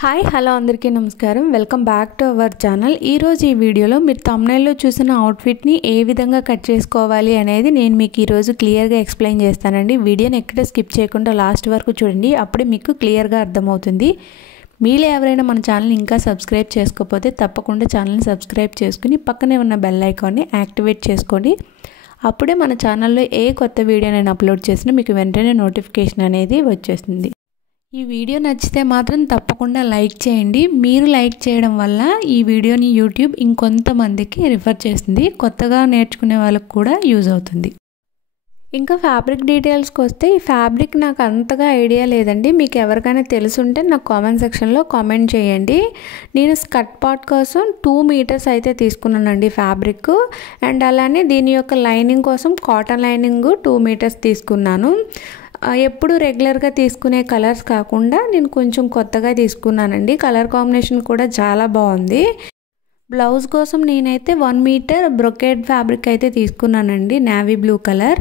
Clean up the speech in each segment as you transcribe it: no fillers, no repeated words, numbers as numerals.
Hi hello అందరికీ నమస్కారం. Welcome back to our channel. ఈరోజు ఈ వీడియోలో మీరు థంబ్నెయిల్లో చూసిన అవుట్ఫిట్ని ఏ విధంగా కట్ చేసుకోవాలి అనేది నేను మీకు ఈరోజు క్లియర్గా ఎక్స్ప్లెయిన్ చేస్తానండి. వీడియోని ఎక్కడ స్కిప్ చేయకుండా లాస్ట్ వరకు చూడండి, అప్పుడే మీకు క్లియర్గా అర్థమవుతుంది. మీలో ఎవరైనా మన ఛానల్ని ఇంకా సబ్స్క్రైబ్ చేసుకోకపోతే తప్పకుండా ఛానల్ని సబ్స్క్రైబ్ చేసుకుని పక్కనే ఉన్న బెల్ ఐకాన్ని యాక్టివేట్ చేసుకోండి. అప్పుడే మన ఛానల్లో ఏ కొత్త వీడియో నేను అప్లోడ్ చేసినా మీకు వెంటనే నోటిఫికేషన్ అనేది వచ్చేస్తుంది. ఈ వీడియో నచ్చితే మాత్రం తప్పకుండా లైక్ చేయండి. మీరు లైక్ చేయడం వల్ల ఈ వీడియోని యూట్యూబ్ ఇంకొంతమందికి రిఫర్ చేస్తుంది, కొత్తగా నేర్చుకునే వాళ్ళకి కూడా యూజ్ అవుతుంది. ఇంకా ఫ్యాబ్రిక్ డీటెయిల్స్కి వస్తే ఈ ఫ్యాబ్రిక్ నాకు అంతగా ఐడియా లేదండి. మీకు ఎవరికైనా తెలుసుంటే నాకు కామెంట్ సెక్షన్లో కామెంట్ చేయండి. నేను స్కర్ట్ పార్ట్ కోసం 2 మీటర్స్ అయితే తీసుకున్నానండి ఫ్యాబ్రిక్. అండ్ అలానే దీని యొక్క లైనింగ్ కోసం కాటన్ లైనింగ్ 2 మీటర్స్ తీసుకున్నాను. ఎప్పుడు రెగ్యులర్గా తీసుకునే కలర్స్ కాకుండా నేను కొంచెం కొత్తగా తీసుకున్నానండి. కలర్ కాంబినేషన్ కూడా చాలా బాగుంది. బ్లౌజ్ కోసం నేనైతే 1 మీటర్ బ్రొకేడ్ ఫ్యాబ్రిక్ అయితే తీసుకున్నానండి, నేవీ బ్లూ కలర్.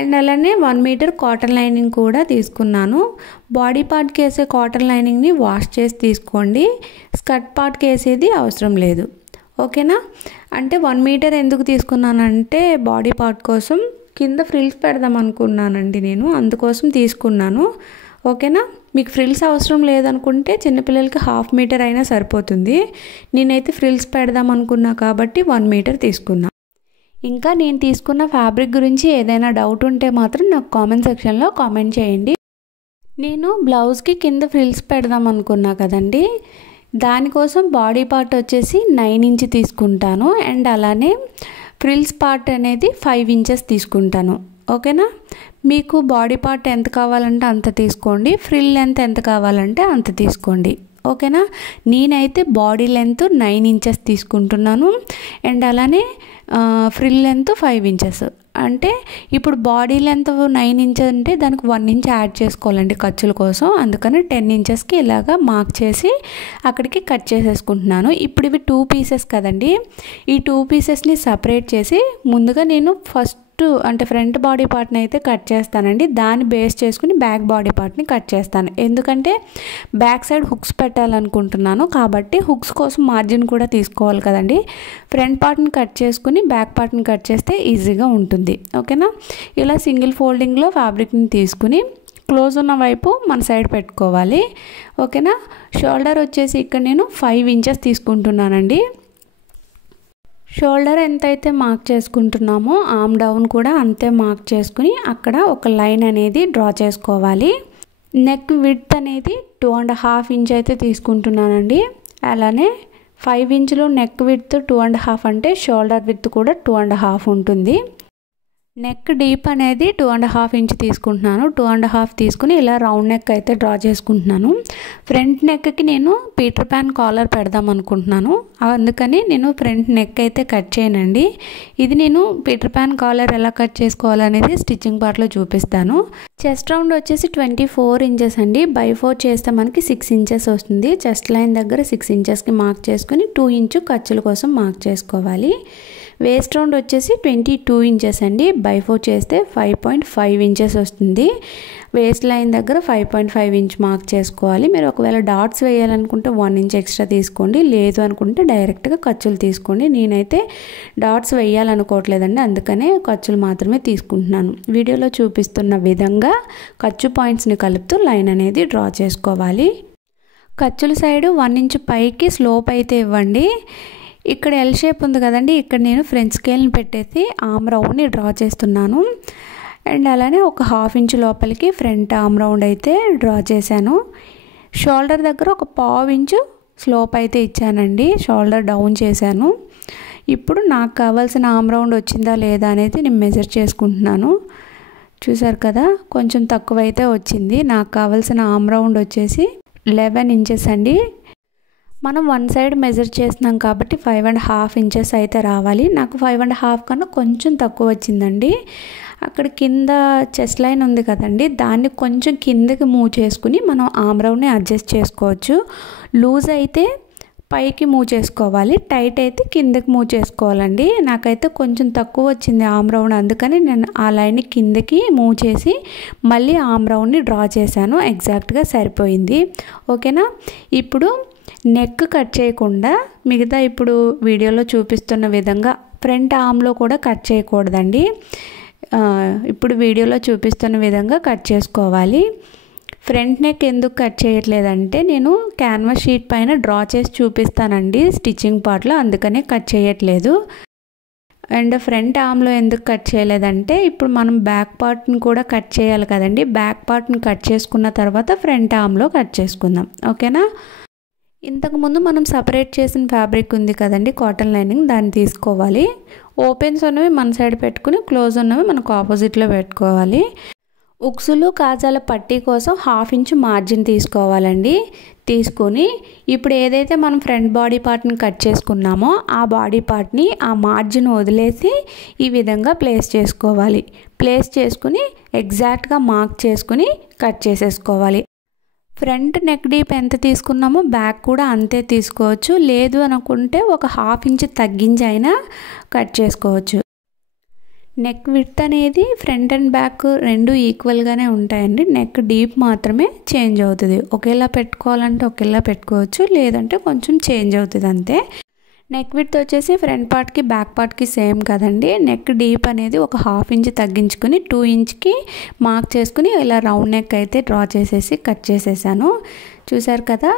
అండ్ అలానే 1 మీటర్ కాటన్ లైనింగ్ కూడా తీసుకున్నాను. బాడీ పార్ట్కి వేసే కాటన్ లైనింగ్ని వాష్ చేసి తీసుకోండి, స్కర్ట్ పార్ట్కి వేసేది అవసరం లేదు. ఓకేనా? అంటే 1 మీటర్ ఎందుకు తీసుకున్నానంటే బాడీ పార్ట్ కోసం కింద ఫ్రిల్స్ పెడదాం అనుకున్నానండి నేను, అందుకోసం తీసుకున్నాను. ఓకేనా? మీకు ఫ్రిల్స్ అవసరం లేదనుకుంటే చిన్నపిల్లలకి 1/2 మీటర్ అయినా సరిపోతుంది. నేనైతే ఫ్రిల్స్ పెడదాం అనుకున్నా కాబట్టి 1 మీటర్ తీసుకున్నా. ఇంకా నేను తీసుకున్న ఫ్యాబ్రిక్ గురించి ఏదైనా డౌట్ ఉంటే మాత్రం నాకు కామెంట్ సెక్షన్లో కామెంట్ చేయండి. నేను బ్లౌజ్కి కింద ఫ్రిల్స్ పెడదాం అనుకున్నా కదండి, దానికోసం బాడీ పార్ట్ వచ్చేసి 9 ఇంచ్ తీసుకుంటాను. అండ్ అలానే ఫ్రిల్స్ పార్ట్ అనేది 5 ఇంచెస్ తీసుకుంటాను. ఓకేనా? మీకు బాడీ పార్ట్ ఎంత కావాలంటే అంత తీసుకోండి, ఫ్రిల్ లెంత్ ఎంత కావాలంటే అంత తీసుకోండి. ఓకేనా? నేనైతే బాడీ లెంత్ 9 ఇంచెస్ తీసుకుంటున్నాను. అండ్ అలానే ఫ్రిల్ లెంత్ 5 ఇంచెస్. అంటే ఇప్పుడు బాడీ లెంత్ 9 ఇంచెస్ అంటే దానికి 1 ఇంచ్ యాడ్ చేసుకోవాలండి ఖర్చుల కోసం. అందుకని 10 ఇంచెస్కి ఇలాగా మార్క్ చేసి అక్కడికి కట్ చేసేసుకుంటున్నాను. ఇప్పుడు ఇవి 2 పీసెస్ కదండి, ఈ 2 పీసెస్ని సపరేట్ చేసి ముందుగా నేను ఫస్ట్ అంటే ఫ్రంట్ బాడీ పార్ట్ని అయితే కట్ చేస్తానండి. దాన్ని బేస్ చేసుకుని బ్యాక్ బాడీ పార్ట్ని కట్ చేస్తాను. ఎందుకంటే బ్యాక్ సైడ్ హుక్స్ పెట్టాలనుకుంటున్నాను కాబట్టి హుక్స్ కోసం మార్జిన్ కూడా తీసుకోవాలి కదండి. ఫ్రంట్ పార్ట్ని కట్ చేసుకుని బ్యాక్ పార్ట్ని కట్ చేస్తే ఈజీగా ఉంటుంది. ఓకేనా? ఇలా సింగిల్ ఫోల్డింగ్లో ఫ్యాబ్రిక్ని తీసుకుని క్లోజ్ ఉన్న వైపు మన సైడ్ పెట్టుకోవాలి. ఓకేనా? షోల్డర్ వచ్చేసి ఇక్కడ నేను 5 ఇంచెస్ తీసుకుంటున్నానండి. షోల్డర్ ఎంతైతే మార్క్ చేసుకుంటున్నామో ఆర్మ్ డౌన్ కూడా అంతే మార్క్ చేసుకుని అక్కడ ఒక లైన్ అనేది డ్రా చేసుకోవాలి. నెక్ విడ్త్ అనేది 2.5 ఇంచ్ అయితే తీసుకుంటున్నానండి. అలానే 5 ఇంచులు నెక్ విడ్త్ 2.5 అంటే షోల్డర్ విడ్త్ కూడా 2.5 ఉంటుంది. నెక్ డీప్ అనేది 2.5 ఇంచ్ తీసుకుంటున్నాను. 2.5 తీసుకుని ఇలా రౌండ్ నెక్ అయితే డ్రా చేసుకుంటున్నాను. ఫ్రంట్ నెక్కి నేను పీటర్ ప్యాన్ కాలర్ పెడదాం అనుకుంటున్నాను, అందుకని నేను ఫ్రంట్ నెక్ అయితే కట్ చేయనండి. ఇది నేను పీటర్ ప్యాన్ కాలర్ ఎలా కట్ చేసుకోవాలనేది స్టిచ్చింగ్ పార్ట్లో చూపిస్తాను. చెస్ట్ రౌండ్ వచ్చేసి 24 ఇంచెస్ అండి. బై 4 చేస్తే మనకి 6 ఇంచెస్ వస్తుంది. చెస్ట్ లైన్ దగ్గర 6 ఇంచెస్కి మార్క్ చేసుకుని 2 ఇంచు ఖర్చుల కోసం మార్క్ చేసుకోవాలి. వేస్ట్ రౌండ్ వచ్చేసి 22 ఇంచెస్ అండి. బై 4 చేస్తే 5.5 ఇంచెస్ వస్తుంది. వేస్ట్ లైన్ దగ్గర 5.5 ఇంచ్ మార్క్ చేసుకోవాలి. మీరు ఒకవేళ డాట్స్ వేయాలనుకుంటే 1 ఇంచ్ ఎక్స్ట్రా తీసుకోండి, లేదు అనుకుంటే డైరెక్ట్గా ఖర్చులు తీసుకోండి. నేనైతే డాట్స్ వేయాలనుకోవట్లేదండి, అందుకనే ఖర్చులు మాత్రమే తీసుకుంటున్నాను. వీడియోలో చూపిస్తున్న విధంగా ఖర్చు పాయింట్స్ని కలుపుతూ లైన్ అనేది డ్రా చేసుకోవాలి. ఖర్చుల సైడ్ 1 ఇంచ్ పైకి స్లోప్ అయితే ఇవ్వండి. ఇక్కడ ఎల్ షేప్ ఉంది కదండి, ఇక్కడ నేను ఫ్రంట్ స్కేల్ని పెట్టేసి ఆర్మ్ రౌండ్ని డ్రా చేస్తున్నాను. అండ్ అలానే ఒక 1/2 ఇంచ్ లోపలికి ఫ్రంట్ ఆర్మ్ రౌండ్ అయితే డ్రా చేశాను. షోల్డర్ దగ్గర ఒక 1/2 ఇంచు స్లోప్ అయితే ఇచ్చానండి, షోల్డర్ డౌన్ చేశాను. ఇప్పుడు నాకు కావాల్సిన ఆర్మ్ రౌండ్ వచ్చిందా లేదా అనేది నేను మెజర్ చేసుకుంటున్నాను. చూసారు కదా, కొంచెం తక్కువ అయితే వచ్చింది. నాకు కావాల్సిన ఆర్మ్ రౌండ్ వచ్చేసి 11 ఇంచెస్ అండి. మనం 1 సైడ్ మెజర్ చేస్తున్నాం కాబట్టి 5.5 ఇంచెస్ అయితే రావాలి. నాకు 5.5 కన్నా కొంచెం తక్కువ వచ్చిందండి. అక్కడ కింద చెస్ట్ లైన్ ఉంది కదండి, దాన్ని కొంచెం కిందకి మూవ్ చేసుకుని మనం ఆర్మ్ రౌండ్ని అడ్జస్ట్ చేసుకోవచ్చు. లూజ్ అయితే పైకి మూవ్ చేసుకోవాలి, టైట్ అయితే కిందకి మూవ్ చేసుకోవాలండి. నాకైతే కొంచెం తక్కువ వచ్చింది ఆమ్ రౌండ్, అందుకని నేను ఆ లైన్ని కిందకి మూవ్ చేసి మళ్ళీ ఆమ్ రౌండ్ని డ్రా చేశాను. ఎగ్జాక్ట్గా సరిపోయింది. ఓకేనా. ఇప్పుడు నెక్ కట్ చేయకుండా మిగతా ఇప్పుడు వీడియోలో చూపిస్తున్న విధంగా ఫ్రంట్ ఆర్మ్లో కూడా కట్ చేయకూడదండి. ఇప్పుడు వీడియోలో చూపిస్తున్న విధంగా కట్ చేసుకోవాలి. ఫ్రంట్ నెక్ ఎందుకు కట్ చేయట్లేదంటే నేను క్యాన్వాస్ షీట్ పైన డ్రా చేసి చూపిస్తానండి స్టిచ్చింగ్ పార్ట్లో, అందుకనే కట్ చేయట్లేదు. అండ్ ఫ్రంట్ ఆర్మ్లో ఎందుకు కట్ చేయలేదంటే ఇప్పుడు మనం బ్యాక్ పార్ట్ని కూడా కట్ చేయాలి కదండి. బ్యాక్ పార్ట్ని కట్ చేసుకున్న తర్వాత ఫ్రంట్ ఆర్మ్లో కట్ చేసుకుందాం. ఓకేనా. ఇంతకుముందు మనం సపరేట్ చేసిన ఫ్యాబ్రిక్ ఉంది కదండి, కాటన్ లైనింగ్, దాన్ని తీసుకోవాలి. ఓపెన్స్ ఉన్నవి మన సైడ్ పెట్టుకుని క్లోజ్ ఉన్నవి మనకు ఆపోజిట్లో పెట్టుకోవాలి. ఉక్సులు కాజాల పట్టీ కోసం 1/2 ఇంచ్ మార్జిన్ తీసుకోవాలండి. తీసుకొని ఇప్పుడు ఏదైతే మనం ఫ్రంట్ బాడీ పార్ట్ని కట్ చేసుకున్నామో ఆ బాడీ పార్ట్ని ఆ మార్జిన్ వదిలేసి ఈ విధంగా ప్లేస్ చేసుకోవాలి. ప్లేస్ చేసుకుని ఎగ్జాక్ట్గా మార్క్ చేసుకుని కట్ చేసేసుకోవాలి. ఫ్రంట్ నెక్ డీప్ ఎంత తీసుకున్నామో బ్యాక్ కూడా అంతే తీసుకోవచ్చు. లేదు అనుకుంటే ఒక 1/2 ఇంచ్ తగ్గించి అయినా కట్ చేసుకోవచ్చు. నెక్ విడ్త్ అనేది ఫ్రంట్ అండ్ బ్యాక్ రెండు ఈక్వల్గానే ఉంటాయండి. నెక్ డీప్ మాత్రమే చేంజ్ అవుతుంది. ఒకేలా పెట్టుకోవాలంటే ఒకేలా పెట్టుకోవచ్చు, లేదంటే కొంచెం చేంజ్ అవుతుంది అంతే. నెక్ విడ్త్ వచ్చేసి ఫ్రంట్ పార్ట్కి బ్యాక్ పార్ట్కి సేమ్ కదండి. నెక్ డీప్ అనేది ఒక 1/2 ఇంచ్ తగ్గించుకుని 2 ఇంచ్కి మార్క్ చేసుకుని ఇలా రౌండ్ నెక్ అయితే డ్రా చేసేసి కట్ చేసేసాను. చూసారు కదా,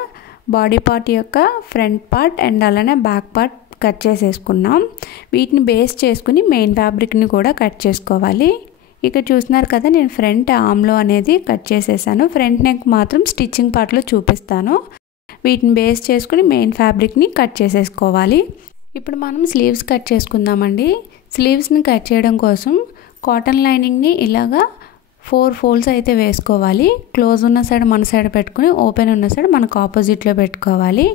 బాడీ పార్ట్ యొక్క ఫ్రంట్ పార్ట్ అండ్ అలానే బ్యాక్ పార్ట్ కట్ చేసేసుకున్నాం. వీటిని బేస్ చేసుకుని మెయిన్ ఫ్యాబ్రిక్ని కూడా కట్ చేసుకోవాలి. ఇక్కడ చూస్తున్నారు కదా, నేను ఫ్రంట్ ఆర్మ్లో అనేది కట్ చేసేసాను. ఫ్రంట్ నెక్ మాత్రం స్టిచ్చింగ్ పార్ట్లో చూపిస్తాను. వీటిని బేస్ చేసుకుని మెయిన్ ఫ్యాబ్రిక్ని కట్ చేసేసుకోవాలి. ఇప్పుడు మనం స్లీవ్స్ కట్ చేసుకుందామండి. స్లీవ్స్ని కట్ చేయడం కోసం కాటన్ లైనింగ్ని ఇలాగా 4 ఫోల్డ్స్ అయితే వేసుకోవాలి. క్లోజ్ ఉన్న సైడ్ మన సైడ్ పెట్టుకుని ఓపెన్ ఉన్న సైడ్ మనకు ఆపోజిట్లో పెట్టుకోవాలి.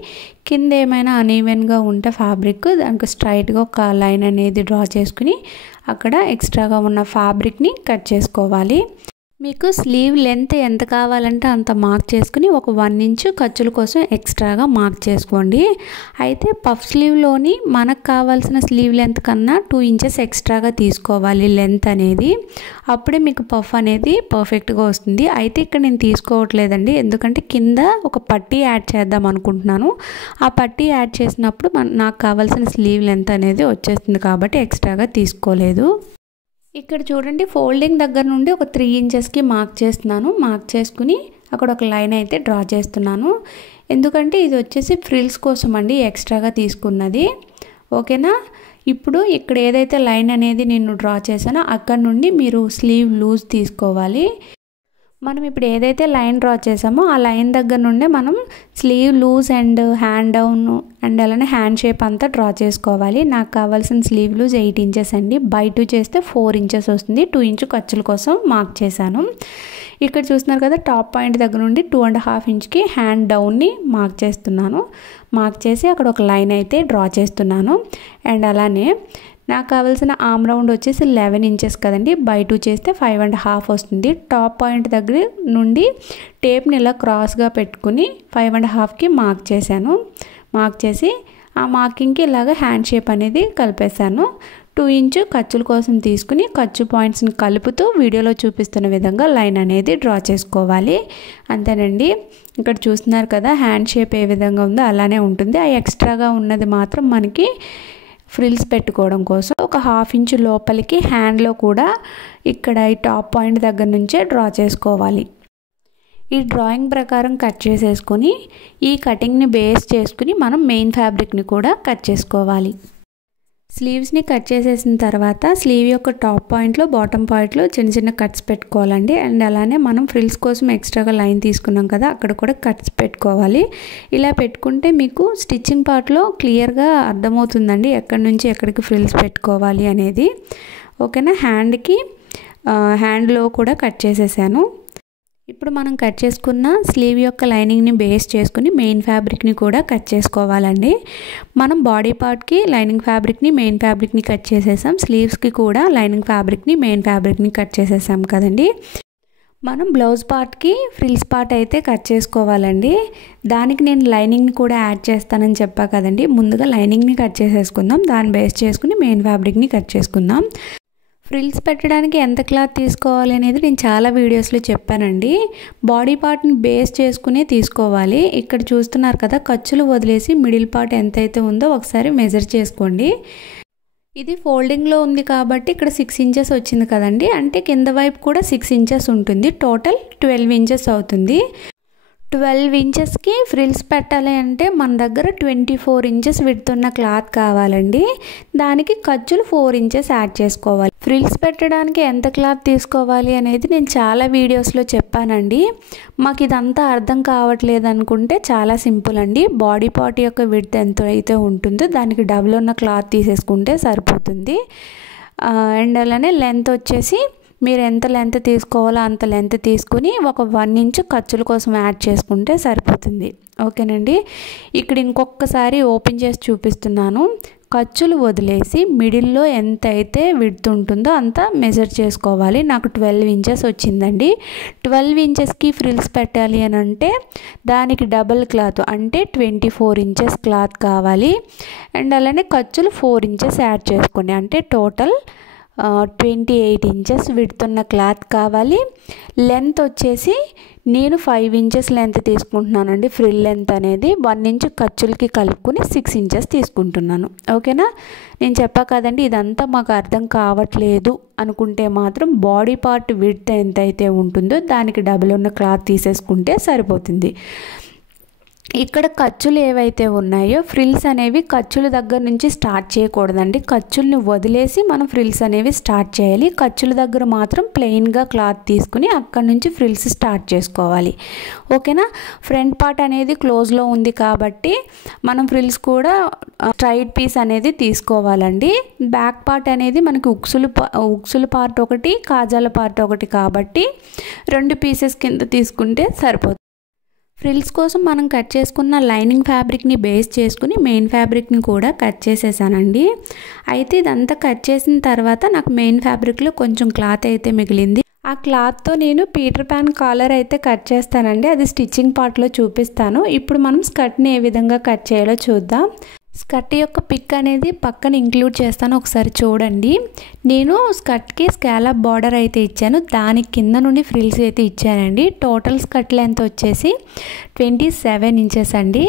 కింద ఏమైనా అనీవెన్గా ఉంటే ఫ్యాబ్రిక్ దానికి స్ట్రైట్గా ఒక లైన్ అనేది డ్రా చేసుకుని అక్కడ ఎక్స్ట్రాగా ఉన్న ఫ్యాబ్రిక్ని కట్ చేసుకోవాలి. మీకు స్లీవ్ లెంత్ ఎంత కావాలంటే అంత మార్క్ చేసుకుని ఒక 1 ఇంచ్ ఖర్చుల కోసం ఎక్స్ట్రాగా మార్క్ చేసుకోండి. అయితే పఫ్ స్లీవ్లోని మనకు కావాల్సిన స్లీవ్ లెంత్ కన్నా 2 ఇంచెస్ ఎక్స్ట్రాగా తీసుకోవాలి లెంత్ అనేది. అప్పుడే మీకు పఫ్ అనేది పర్ఫెక్ట్గా వస్తుంది. అయితే ఇక్కడ నేను తీసుకోవట్లేదండి, ఎందుకంటే కింద ఒక పట్టీ యాడ్ చేద్దాం అనుకుంటున్నాను. ఆ పట్టీ యాడ్ చేసినప్పుడు నాకు కావాల్సిన స్లీవ్ లెంత్ అనేది వచ్చేస్తుంది కాబట్టి ఎక్స్ట్రాగా తీసుకోలేదు. ఇక్కడ చూడండి, ఫోల్డింగ్ దగ్గర నుండి ఒక 3 ఇంచెస్కి మార్క్ చేస్తున్నాను. మార్క్ చేసుకుని అక్కడ ఒక లైన్ అయితే డ్రా చేస్తున్నాను. ఎందుకంటే ఇది వచ్చేసి ఫ్రిల్స్ కోసం అండి ఎక్స్ట్రాగా తీసుకున్నది. ఓకేనా. ఇప్పుడు ఇక్కడ ఏదైతే లైన్ అనేది నేను డ్రా చేశానో అక్కడ నుండి మీరు స్లీవ్ లూజ్ తీసుకోవాలి. మనం ఇప్పుడు ఏదైతే లైన్ డ్రా చేసామో ఆ లైన్ దగ్గర నుండే మనం sleeve loose and hand down and అలానే హ్యాండ్ షేప్ అంతా డ్రా చేసుకోవాలి. నాకు కావాల్సిన స్లీవ్ లూజ్ 8 ఇంచెస్ అండి. బై 2 చేస్తే 4 ఇంచెస్ వస్తుంది. 2 ఇంచ్ ఖర్చుల కోసం మార్క్ చేశాను. ఇక్కడ చూస్తున్నారు కదా, టాప్ పాయింట్ దగ్గర నుండి 2.5 ఇంచ్కి హ్యాండ్ డౌన్ని మార్క్ చేస్తున్నాను. మార్క్ చేసి అక్కడ ఒక లైన్ అయితే డ్రా చేస్తున్నాను. అండ్ అలానే నాకు కావాల్సిన ఆర్మ్ రౌండ్ వచ్చేసి 11 ఇంచెస్ కదండి. బై 2 చేస్తే 5.5 వస్తుంది. టాప్ పాయింట్ దగ్గర నుండి టేప్ని ఇలా క్రాస్గా పెట్టుకుని 5.5కి మార్క్ చేశాను. మార్క్ చేసి ఆ మార్కింగ్కి ఇలాగ హ్యాండ్ షేప్ అనేది కలిపేశాను. 2 ఇంచ్ ఖర్చుల కోసం తీసుకుని ఖర్చు పాయింట్స్ని కలుపుతూ వీడియోలో చూపిస్తున్న విధంగా లైన్ అనేది డ్రా చేసుకోవాలి. అంతేనండి. ఇక్కడ చూస్తున్నారు కదా, హ్యాండ్ షేప్ ఏ విధంగా ఉందో అలానే ఉంటుంది. ఆ ఎక్స్ట్రాగా ఉన్నది మాత్రం మనకి ఫ్రిల్స్ పెట్టుకోవడం కోసం ఒక 1/2 ఇంచ్ లోపలికి హ్యాండ్లో కూడా ఇక్కడ ఈ టాప్ పాయింట్ దగ్గర నుంచే డ్రా చేసుకోవాలి. ఈ డ్రాయింగ్ ప్రకారం కట్ చేసేసుకొని ఈ కటింగ్ని బేస్ చేసుకుని మనం మెయిన్ ఫ్యాబ్రిక్ని కూడా కట్ చేసుకోవాలి. స్లీవ్స్ని కట్ చేసేసిన తర్వాత స్లీవ్ యొక్క టాప్ పాయింట్లో బాటమ్ పాయింట్లో చిన్న చిన్న కట్స్ పెట్టుకోవాలండి. అండ్ అలానే మనం ఫ్రిల్స్ కోసం ఎక్స్ట్రాగా లైన్ తీసుకున్నాం కదా, అక్కడ కూడా కట్స్ పెట్టుకోవాలి. ఇలా పెట్టుకుంటే మీకు స్టిచ్చింగ్ పార్ట్లో క్లియర్గా అర్థమవుతుందండి ఎక్కడి నుంచి ఎక్కడికి ఫ్రిల్స్ పెట్టుకోవాలి అనేది. ఓకేనా. హ్యాండ్లో కూడా కట్ చేసేసాను. ఇప్పుడు మనం కట్ చేసుకున్న స్లీవ్ యొక్క లైనింగ్ని బేస్ చేసుకుని మెయిన్ ఫ్యాబ్రిక్ని కూడా కట్ చేసుకోవాలండి. మనం బాడీ పార్ట్కి లైనింగ్ ఫ్యాబ్రిక్ని మెయిన్ ఫ్యాబ్రిక్ని కట్ చేసేసాం. స్లీవ్స్కి కూడా లైనింగ్ ఫ్యాబ్రిక్ని మెయిన్ ఫ్యాబ్రిక్ని కట్ చేసేసాం కదండి. మనం బ్లౌజ్ పార్ట్కి ఫ్రిల్స్ పార్ట్ అయితే కట్ చేసుకోవాలండి. దానికి నేను లైనింగ్ని కూడా యాడ్ చేస్తానని చెప్పా కదండి. ముందుగా లైనింగ్ని కట్ చేసేసుకుందాం, దాన్ని బేస్ చేసుకుని మెయిన్ ఫ్యాబ్రిక్ని కట్ చేసుకుందాం. ఫ్రిల్స్ పెట్టడానికి ఎంత క్లాత్ తీసుకోవాలి అనేది నేను చాలా వీడియోస్లో చెప్పానండి. బాడీ పార్ట్ని బేస్ చేసుకునే తీసుకోవాలి. ఇక్కడ చూస్తున్నారు కదా, ఖర్చులు వదిలేసి మిడిల్ పార్ట్ ఎంతైతే ఉందో ఒకసారి మెజర్ చేసుకోండి. ఇది ఫోల్డింగ్లో ఉంది కాబట్టి ఇక్కడ 6 ఇంచెస్ వచ్చింది కదండి, అంటే కింద వైపు కూడా 6 ఇంచెస్ ఉంటుంది. టోటల్ 12 ఇంచెస్ అవుతుంది. 12 ఇంచెస్కి ఫ్రిల్స్ పెట్టాలి అంటే మన దగ్గర 24 ఇంచెస్ విడుతున్న క్లాత్ కావాలండి. దానికి ఖర్చులు 4 ఇంచెస్ యాడ్ చేసుకోవాలి. ఫ్రిల్స్ పెట్టడానికి ఎంత క్లాత్ తీసుకోవాలి అనేది నేను చాలా వీడియోస్లో చెప్పానండి. మాకు ఇదంతా అర్థం కావట్లేదు అనుకుంటే చాలా సింపుల్ అండి. బాడీ పార్ట్ యొక్క విడ్త్ ఎంత అయితే ఉంటుందో దానికి డబుల్ ఉన్న క్లాత్ తీసేసుకుంటే సరిపోతుంది. అండ్ అలానే లెంత్ వచ్చేసి మీరు ఎంత లెంత్ తీసుకోవాలో అంత లెంత్ తీసుకుని ఒక 1 ఇంచ్ ఖర్చుల కోసం యాడ్ చేసుకుంటే సరిపోతుంది. ఓకేనండి. ఇక్కడ ఇంకొకసారి ఓపెన్ చేసి చూపిస్తున్నాను. ఖర్చులు వదిలేసి మిడిల్లో ఎంత అయితే విడ్త్ ఉంటుందో అంత మెజర్ చేసుకోవాలి. నాకు 12 ఇంచెస్ వచ్చిందండి. 12 ఇంచెస్కి ఫ్రిల్స్ పెట్టాలి అని అంటే దానికి డబుల్ క్లాత్ అంటే 24 ఇంచెస్ క్లాత్ కావాలి. అండ్ అలానే ఖర్చులు 4 ఇంచెస్ యాడ్ చేసుకోండి, అంటే టోటల్ 28 ఇంచెస్ విడుతున్న క్లాత్ కావాలి. లెంత్ వచ్చేసి నేను 5 ఇంచెస్ లెంత్ తీసుకుంటున్నానండి. ఫ్రిల్ లెంత్ అనేది 1 ఇంచ్ ఖర్చులకి కలుపుకొని 6 ఇంచెస్ తీసుకుంటున్నాను. ఓకేనా. నేను చెప్పా కదండి, ఇదంతా మాకు అర్థం కావట్లేదు అనుకుంటే మాత్రం బాడీ పార్ట్ విడ్త్ ఎంతైతే ఉంటుందో దానికి డబుల్ ఉన్న క్లాత్ తీసేసుకుంటే సరిపోతుంది. ఇక్కడ ఖర్చులు ఏవైతే ఉన్నాయో ఫ్రిల్స్ అనేవి ఖర్చుల దగ్గర నుంచి స్టార్ట్ చేయకూడదండి. ఖర్చుల్ని వదిలేసి మనం ఫ్రిల్స్ అనేవి స్టార్ట్ చేయాలి. ఖర్చుల దగ్గర మాత్రం ప్లెయిన్గా క్లాత్ తీసుకుని అక్కడ నుంచి ఫ్రిల్స్ స్టార్ట్ చేసుకోవాలి. ఓకేనా. ఫ్రంట్ పార్ట్ అనేది క్లోజ్లో ఉంది కాబట్టి మనం ఫ్రిల్స్ కూడా స్ట్రైట్ పీస్ అనేది తీసుకోవాలండి. బ్యాక్ పార్ట్ అనేది మనకి ఉక్సుల పార్ట్ ఒకటి, కాజాల పార్ట్ ఒకటి కాబట్టి 2 పీసెస్ కింద తీసుకుంటే సరిపోతుంది. ఫ్రిల్స్ కోసం మనం కట్ చేసుకున్న లైనింగ్ ఫ్యాబ్రిక్ని బేస్ చేసుకుని మెయిన్ ఫ్యాబ్రిక్ని కూడా కట్ చేసేసానండి. అయితే ఇదంతా కట్ చేసిన తర్వాత నాకు మెయిన్ ఫ్యాబ్రిక్లో కొంచెం క్లాత్ అయితే మిగిలింది. ఆ క్లాత్తో నేను పీటర్ ప్యాన్ కాలర్ అయితే కట్ చేస్తానండి. అది స్టిచ్చింగ్ పార్ట్లో చూపిస్తాను. ఇప్పుడు మనం స్కర్ట్ని ఏ విధంగా కట్ చేయాలో చూద్దాం. స్కర్ట్ యొక్క పిక్ అనేది పక్కన ఇంక్లూడ్ చేస్తాను, ఒకసారి చూడండి. నేను స్కర్ట్కి స్కాలప్ బార్డర్ అయితే ఇచ్చాను, దానికి కింద నుండి ఫ్రిల్స్ అయితే ఇచ్చానండి. టోటల్ స్కర్ట్ లెంత్ వచ్చేసి 27 ఇంచెస్ అండి.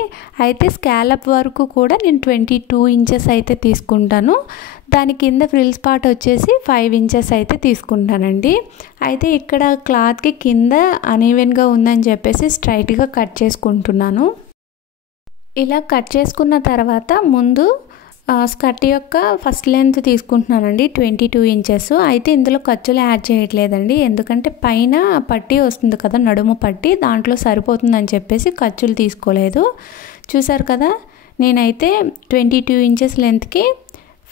అయితే స్కాలప్ వరకు కూడా నేను 22 ఇంచెస్ అయితే తీసుకుంటాను. దాని కింద ఫ్రిల్స్ పార్ట్ వచ్చేసి 5 ఇంచెస్ అయితే తీసుకుంటానండి. అయితే ఇక్కడ క్లాత్కి కింద అనీవెన్గా ఉందని చెప్పేసి స్ట్రైట్గా కట్ చేసుకుంటున్నాను. ఇలా కట్ చేసుకున్న తర్వాత ముందు స్కర్ట్ యొక్క ఫస్ట్ లెంత్ తీసుకుంటున్నానండి 22 ఇంచెస్. అయితే ఇందులో ఖర్చులు యాడ్ చేయట్లేదండి, ఎందుకంటే పైన పట్టీ వస్తుంది కదా, నడుము పట్టీ, దాంట్లో సరిపోతుందని చెప్పేసి ఖర్చులు తీసుకోలేదు. చూసారు కదా, నేనైతే 22 ఇంచెస్ లెంత్కి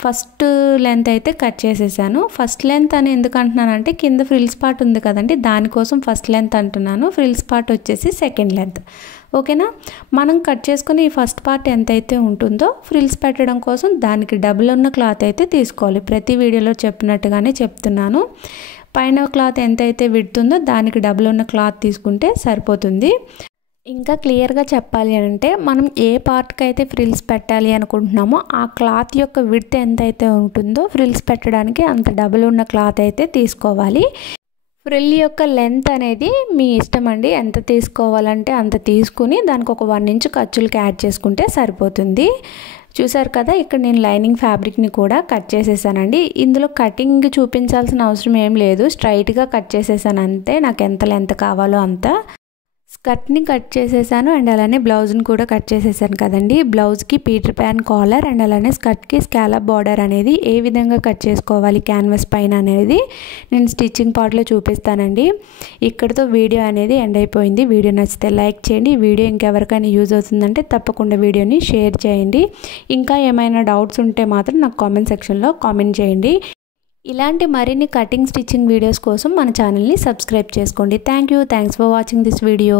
ఫస్ట్ లెంత్ అయితే కట్ చేసేసాను. ఫస్ట్ లెంత్ అని ఎందుకు అంటున్నానంటే కింద ఫ్రిల్స్ పార్ట్ ఉంది కదండి, దానికోసం ఫస్ట్ లెంత్ అంటున్నాను. ఫ్రిల్స్ పార్ట్ వచ్చేసి సెకండ్ లెంత్. ఓకేనా. మనం కట్ చేసుకుని ఈ ఫస్ట్ పార్ట్ ఎంతైతే ఉంటుందో ఫ్రిల్స్ పెట్టడం కోసం దానికి డబుల్ ఉన్న క్లాత్ అయితే తీసుకోవాలి. ప్రతి వీడియోలో చెప్పినట్టుగానే చెప్తున్నాను. పైన క్లాత్ ఎంతైతే విడుతుందో దానికి డబుల్ ఉన్న క్లాత్ తీసుకుంటే సరిపోతుంది. ఇంకా క్లియర్గా చెప్పాలి అంటే మనం ఏ పార్ట్కి అయితే ఫ్రిల్స్ పెట్టాలి అనుకుంటున్నామో ఆ క్లాత్ యొక్క విడ్త్ ఎంతైతే ఉంటుందో ఫ్రిల్స్ పెట్టడానికి అంత డబుల్ ఉన్న క్లాత్ అయితే తీసుకోవాలి. ఫ్రిల్ యొక్క లెంత్ అనేది మీ ఇష్టం అండి, ఎంత తీసుకోవాలంటే అంత తీసుకుని దానికి ఒక 1 ఇంచ్ ఖర్చులకి యాడ్ చేసుకుంటే సరిపోతుంది. చూసారు కదా, ఇక్కడ నేను లైనింగ్ ఫ్యాబ్రిక్ని కూడా కట్ చేసేసానండి. ఇందులో కటింగ్ చూపించాల్సిన అవసరం ఏం లేదు, స్ట్రైట్గా కట్ చేసేసాను అంతే. నాకు ఎంత లెంత్ కావాలో అంత. స్కర్ట్ని కట్ చేసేసాను అండ్ అలానే బ్లౌజ్ని కూడా కట్ చేసేసాను కదండి. బ్లౌజ్కి పీటర్ ప్యాన్ కాలర్ అండ్ అలానే స్కర్ట్కి స్కాలప్ బార్డర్ అనేది ఏ విధంగా కట్ చేసుకోవాలి క్యాన్వాస్ పైన అనేది నేను స్టిచ్చింగ్ పార్ట్లో చూపిస్తానండి. ఇక్కడితో వీడియో అనేది ఎండ్ అయిపోయింది. వీడియో నచ్చితే లైక్ చేయండి. వీడియో ఇంకెవరికైనా యూజ్ అవుతుందంటే తప్పకుండా వీడియోని షేర్ చేయండి. ఇంకా ఏమైనా డౌట్స్ ఉంటే మాత్రం నాకు కామెంట్ సెక్షన్లో కామెంట్ చేయండి. ఇలాంటి మరిన్ని కటింగ్ స్టిచ్చింగ్ వీడియోస్ కోసం మన ఛానల్ని సబ్స్క్రైబ్ చేసుకోండి. Thanks for watching this video.